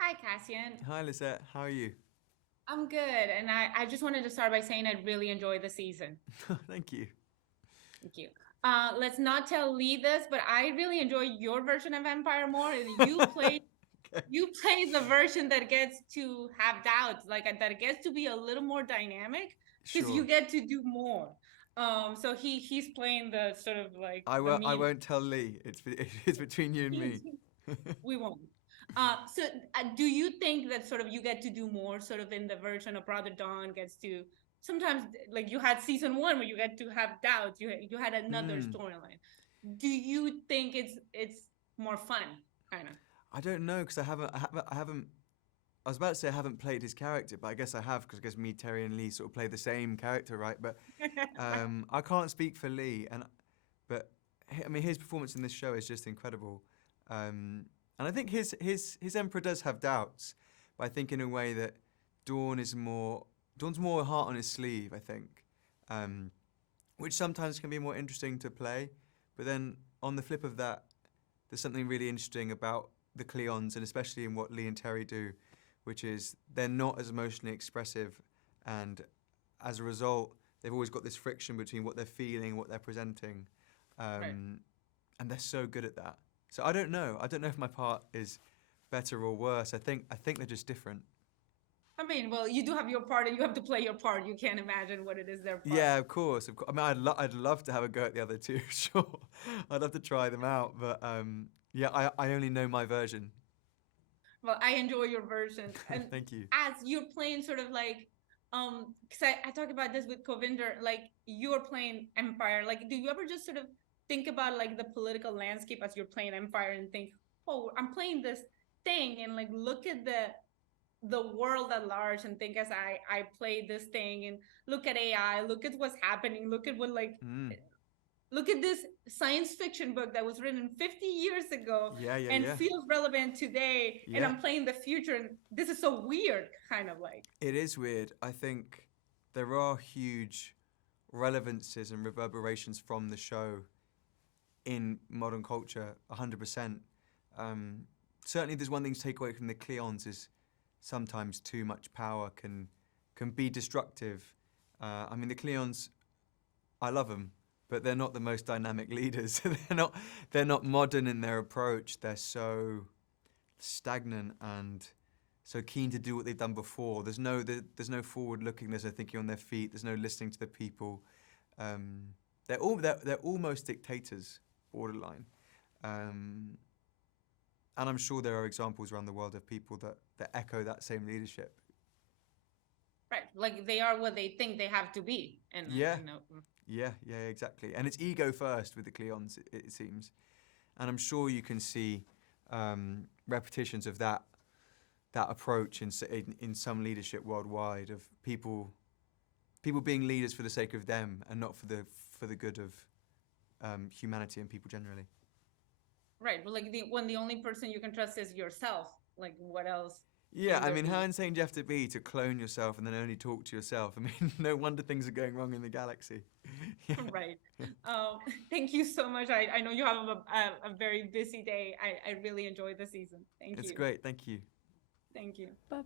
Hi, Cassian. Hi, Lisette. How are you? I'm good. And I just wanted to start by saying I really enjoyed the season. Thank you. Thank you. Let's not tell Lee this, but I really enjoy your version of Empire more. And Okay. you play the version that gets to have doubts, like that gets to be a little more dynamic because Sure. you get to do more. So he's playing the sort of like I the won't. I mean. won't tell Lee. It's between you and me. We won't. So do you think that sort of you get to do more sort of in the version of Brother Dawn gets to sometimes like you had season one where you get to have doubts, you had another Hmm. storyline. Do you think it's more fun, kind of? I don't know because I haven't. I was about to say I haven't played his character, but I guess I have because I guess me, Terry, and Lee sort of play the same character, right? But I can't speak for Lee, but I mean his performance in this show is just incredible. Um, and I think his Emperor does have doubts, but I think in a way that Dawn's more heart on his sleeve. I think, um, which sometimes can be more interesting to play, but then on the flip of that, there's something really interesting about the Cleons, and especially in what Lee and Terry do, which is they're not as emotionally expressive, and as a result, they've always got this friction between what they're feeling, what they're presenting, Right. um, and they're so good at that. So I don't know. I don't know if my part is better or worse. I think they're just different. I mean, well, you do have your part and you have to play your part. You can't imagine what it is their part. Yeah, of course, of course. I mean, I'd love to have a go at the other two, sure. I'd love to try them out, but yeah, I only know my version. Well, I enjoy your version. And Thank you. as you're playing sort of like because I talk about this with Covinder, like you're playing Empire. Like, do you ever just sort of think about like the political landscape as you're playing Empire and think, oh, I'm playing this thing and like look at the world at large and think as I play this thing and look at AI, look at what's happening, look at what like Mm. look at this science fiction book that was written 50 years ago Yeah, yeah, and yeah. feels relevant today and Yeah. I'm playing the future and this is so weird kind of like. It is weird. I think there are huge relevances and reverberations from the show in modern culture, 100%. Um, Certainly, there's one thing to take away from the Cleons is sometimes too much power can be destructive. I mean, the Cleons, I love them, but they're not the most dynamic leaders. They're not modern in their approach. They're so stagnant and so keen to do what they've done before. There's no forward looking. There's no thinking on their feet. There's no listening to the people. Um, they're almost dictators, borderline. Um, and I'm sure there are examples around the world of people that echo that same leadership. Right, like they are what they think they have to be and Yeah, you know. yeah, exactly. And it's ego first with the Cleons, it seems. And I'm sure you can see repetitions of that approach in some leadership worldwide of people being leaders for the sake of them and not for the good of humanity and people generally. Right, but like when the only person you can trust is yourself, like what else Yeah, can I there mean, how be? insane do you have to be to clone yourself and then only talk to yourself? I mean, no wonder things are going wrong in the galaxy. Yeah, Right. Thank you so much. I know you have a very busy day. I really enjoyed the season. Thank it's you. great. Thank you. Thank you. Bye bye.